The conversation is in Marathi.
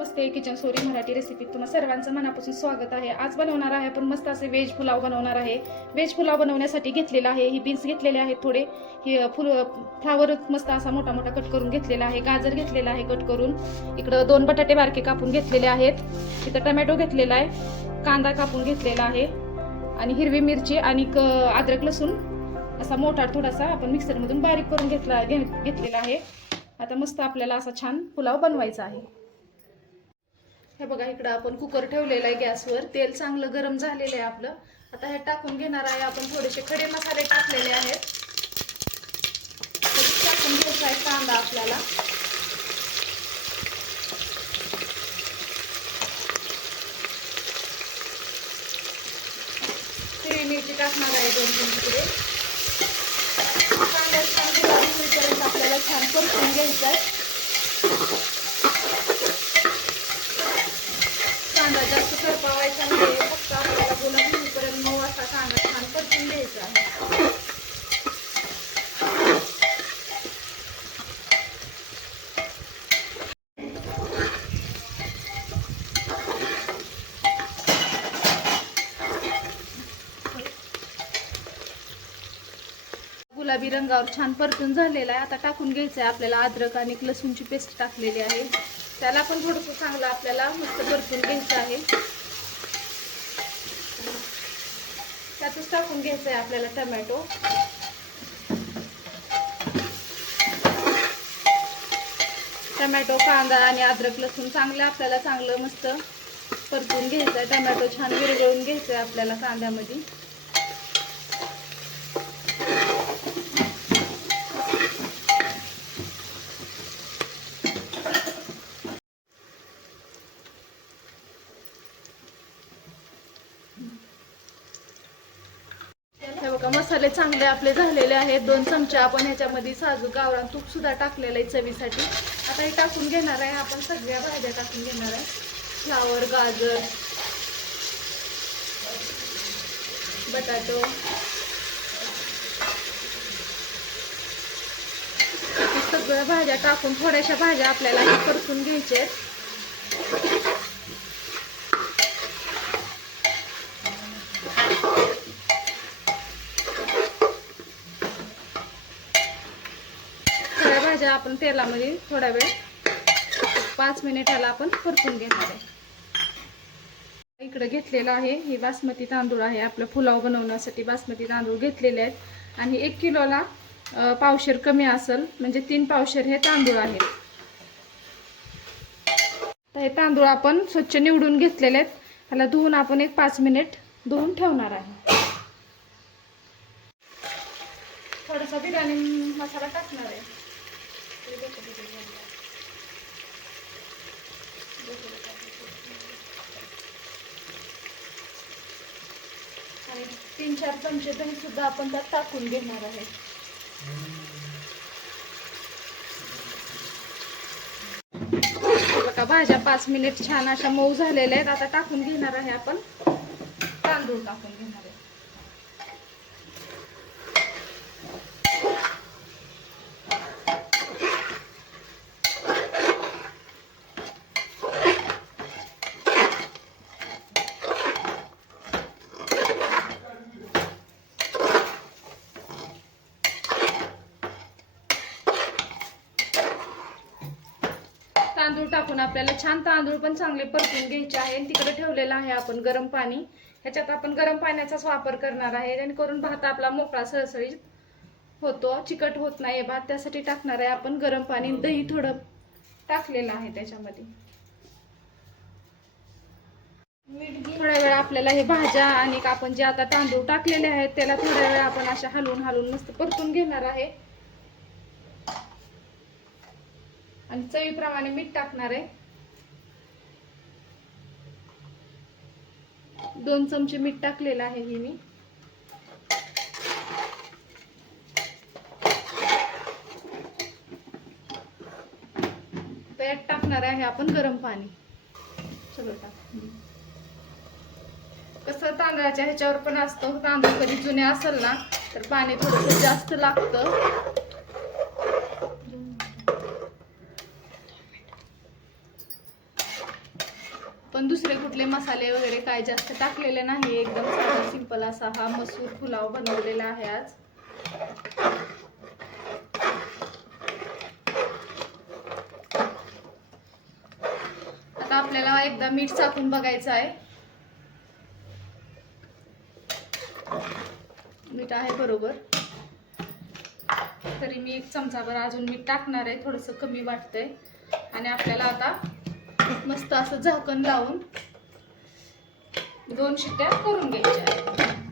नमस्ते किचन सोरी मराठी रेसिपीत तुम्हाला सर्वांचं मनापासून स्वागत आहे. आज बनवणार आहे आपण मस्त असे व्हेज पुलाव बनवणार आहे. व्हेज पुलाव बनवण्यासाठी घेतलेला आहे. ही बीन्स घेतलेले आहेत थोडे. हे फुल फ्लावर मस्त असा मोठा मोठा कट करून घेतलेला आहे. गाजर घेतलेला आहे कट करून. इकडं दोन बटाटे बारके कापून घेतलेले आहेत. इथं टमॅटो घेतलेला आहे. कांदा कापून घेतलेला आहे. आणि हिरवी मिरची आणि क अद्रक लसूण असा मोठा थोडासा आपण मिक्सरमधून बारीक करून घेतला घे घेतलेला आहे. आता मस्त आपल्याला असा छान पुलाव बनवायचा आहे. हे बघा इकडं आपण कुकर ठेवलेला आहे गॅसवर. तेल चांगलं गरम झालेलं आहे आपलं. आता हे टाकून घेणार आहे आपण थोडेसे खडे मसाले टाकलेले आहेत. टाकून घ्यायचा आहे कांदा आपल्याला? हिरवी मिरची टाकणार आहे दोन तीन तुकडे. कांदा छान आपल्याला छान परतून घ्यायचा आहे कांदा जास्त करपावायचा नाही फक्त आपल्याला गुलाबी होईपर्यंत मऊ असा कांदा छान परतून घ्यायचा आहे गुलाबी रंगावर छान परतून झालेला आहे. आता टाकून घ्यायचं आहे आपल्याला अद्रक आणि लसूणची पेस्ट टाकलेली आहे. त्याला पण थोडंसं चांगलं आपल्याला मस्त परतून घ्यायचं आहे. त्यातच टाकून घ्यायचं आहे आपल्याला टमॅटो. टमॅटो कांदा आणि अद्रक लसूण चांगलं आपल्याला चांगलं मस्त परतून घ्यायचं आहे टमॅटो छान विरघळून घ्यायचं आहे आपल्याला कांद्यामध्ये हे बघा मसाले चांगले आपले झालेले आहेत. दोन चमचे आपण ह्याच्यामध्ये साजू गावरान तूप सुद्धा टाकलेलं आहे चवीसाठी. आता हे टाकून घेणार आहे. आपण सगळ्या भाज्या टाकून घेणार आहे. फ्लावर गाजर बटाटो. सगळ्या भाज्या टाकून थोड्याशा भाज्या आपल्याला हे परतून घ्यायच्या आहेत. ह्याला आपण तेलामध्ये थोडा वेळ पाच मिनिट ह्याला आपण परतून घेणार आहे. इकडे घेतलेलं आहे हे बासमती तांदूळ आहे आपलं पुलाव बनवण्यासाठी बासमती तांदूळ घेतलेले आहेत. आणि एक किलोला पावशेर कमी असेल म्हणजे तीन पावशेर हे तांदूळ आहेत. तर हे तांदूळ आपण स्वच्छ निवडून घेतलेले आहेत. त्याला धुवून आपण एक पाच मिनिट धुवून ठेवणार आहे. थोडासा बिर्याणी मसाला टाकणार आहे. आणि तीन चार चमचे दही सुद्धा आपण त्यात टाकून घेणार आहे. बघा भाज्या पाच मिनिट छान अशा मऊ झालेल्या आहेत. आता टाकून घेणार आहे आपण. तांदूळ टाकून घेणार आहे. तांदूळ टाकून आपल्याला छान तांदूळ पण चांगले परतून घ्यायचे आहे. आणि तिकडे ठेवलेलं आहे आपण गरम पाणी. ह्याच्यात आपण गरम पाण्याचाच वापर करणार आहे. जेणेकरून भात आपला मोकळा सळसळीत होतो. चिकट होत नाही भात. त्यासाठी टाकणार आहे आपण गरम पाणी. दही थोडं टाकलेलं आहे त्याच्यामध्ये. थोड्या वेळ आपल्याला हे भाज्या आणि आपण जे आता तांदूळ टाकलेले आहेत त्याला थोड्या वेळ आपण अशा हलवून हलवून मस्त परतून घेणार आहे. आणि चवीप्रमाणे मीठ टाकणार आहे. दोन चमचे मीठ टाकलेलं आहे हे मी. त्यात टाकणार आहे आपण गरम पाणी. चलो टाक. कसं तांदळाच्या ह्याच्यावर पण असतं तांदूळ कधी जुने असेल ना तर पाणी थोडंसं जास्त लागतं. पण दुसरे कुठले मसाले वगैरे काय जास्त टाकलेले नाही. एकदम साधा सिंपल असा हा मसूर पुलाव बनवलेला आहे आज. आता आपल्याला एकदा मीठ चाकून बघायचं आहे. मीठ आहे बरोबर. तरी मी एक चमचाभर अजून मीठ टाकणार आहे. थोडंसं कमी वाटतंय. आणि आपल्याला आता मस्त असं झाकण लावून दोन शिट्ट्या करून घ्यायच्या. आहेत